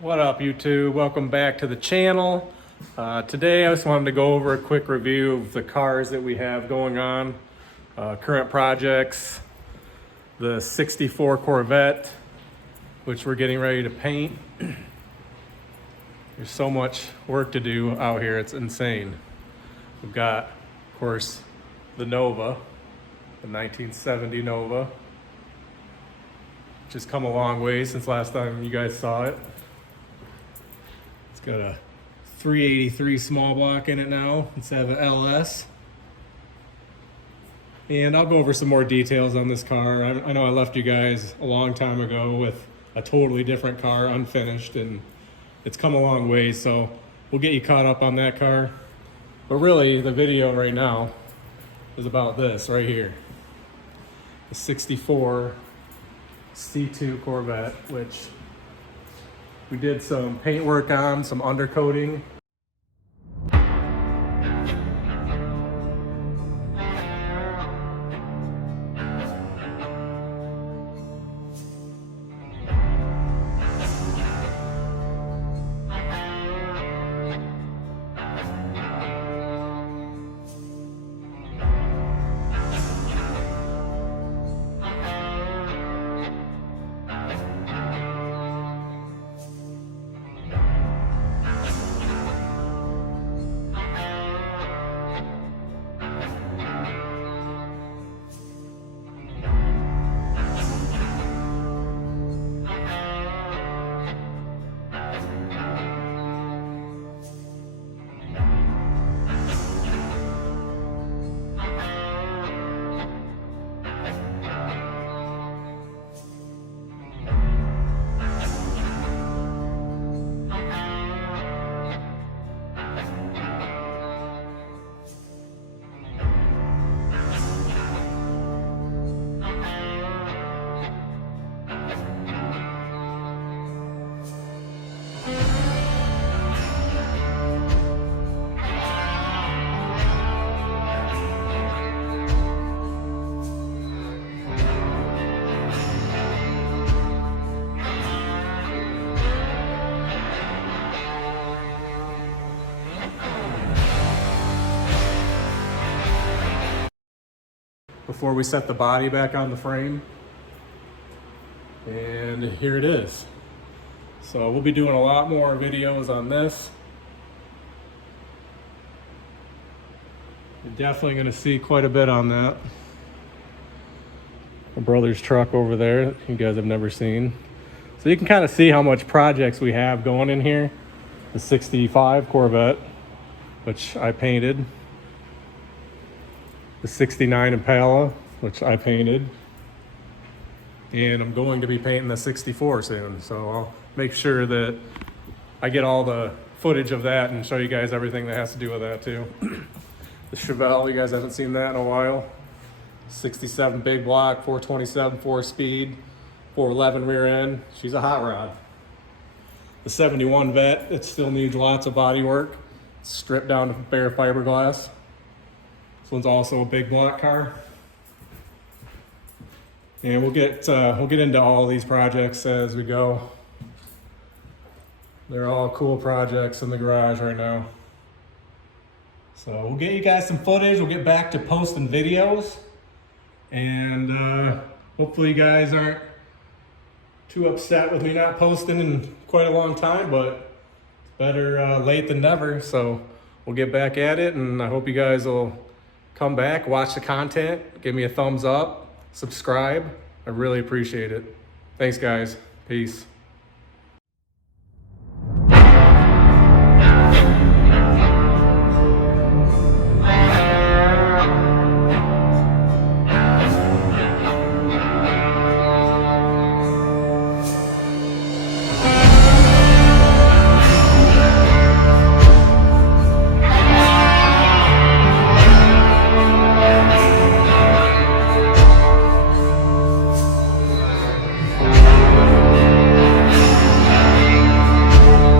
What up, YouTube? Welcome back to the channel. Today I just wanted to go over a quick review of the cars that we have going on, current projects. The 64 Corvette, which we're getting ready to paint. There's so much work to do out here, it's insane. We've got, of course, the Nova, the 1970 Nova, which has come a long way since last time you guys saw it. It's got a 383 small block in it now instead of an LS. And I'll go over some more details on this car. I know I left you guys a long time ago with a totally different car, unfinished, and it's come a long way, so we'll get you caught up on that car. But really, the video right now is about this right here. The 64 C2 Corvette, which we did some paint work on, some undercoating. Before we set the body back on the frame. And here it is. So we'll be doing a lot more videos on this. You're definitely gonna see quite a bit on that. My brother's truck over there, you guys have never seen. So you can kind of see how much projects we have going in here. The 65 Corvette, which I painted. The 69 Impala, which I painted. And I'm going to be painting the 64 soon. So I'll make sure that I get all the footage of that and show you guys everything that has to do with that too. The Chevelle, you guys haven't seen that in a while. 67 big block, 427 4-speed, 411 rear end. She's a hot rod. The 71 Vet, it still needs lots of body work. It's stripped down to bare fiberglass. This one's also a big block car. And we'll get into all these projects as we go. They're all cool projects in the garage right now. So we'll get you guys some footage. We'll get back to posting videos. And hopefully you guys aren't too upset with me not posting in quite a long time, but better late than never. So we'll get back at it, and I hope you guys will come back, watch the content, give me a thumbs up, subscribe. I really appreciate it. Thanks, guys. Peace.